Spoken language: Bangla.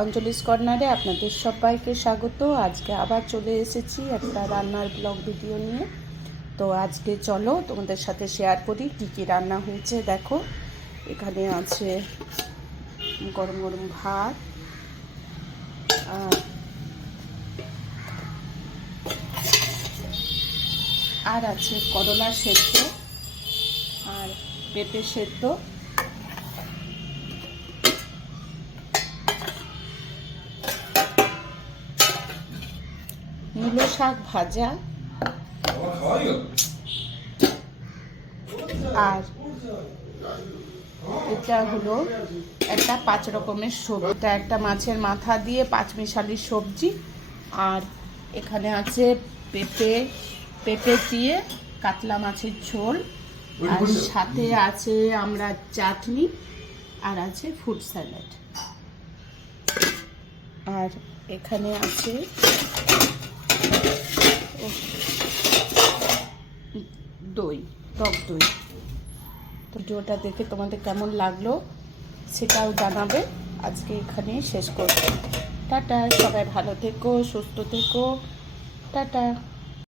অঞ্জলিস কর্নারে আপনাদের সবাইকে স্বাগত। আজকে আবার চলে এসেছি একটা রান্নার ব্লগ ভিডিও নিয়ে। তো আজকে চলো তোমাদের সাথে শেয়ার করি কী কী রান্না হয়েছে। দেখো, এখানে আছে গরম গরম ভাত, আর আছে করলা সেদ্ধ আর পেঁপে সেদ্ধ, মূলো শাক ভাজা, আর এটা হলো একটা 5 রকমের সবজি। এটা একটা মাছের মাথা দিয়ে 5 মিশালি সবজি। আর এখানে আছে পেঁপে দিয়ে কাতলা মাছের ঝোল, আর সাথে আছে আমরা চাটনি, আর আছে ফ্রুট স্যালাড, আর এখানে আছে দই, টক দই। ভিডিওটা দেখে তোমাদের কেমন লাগলো সেটাও জানাবে। আজকে এখানেই শেষ করব। টাটা, সবাই ভালো থেকো, সুস্থ থেকো, টাটা।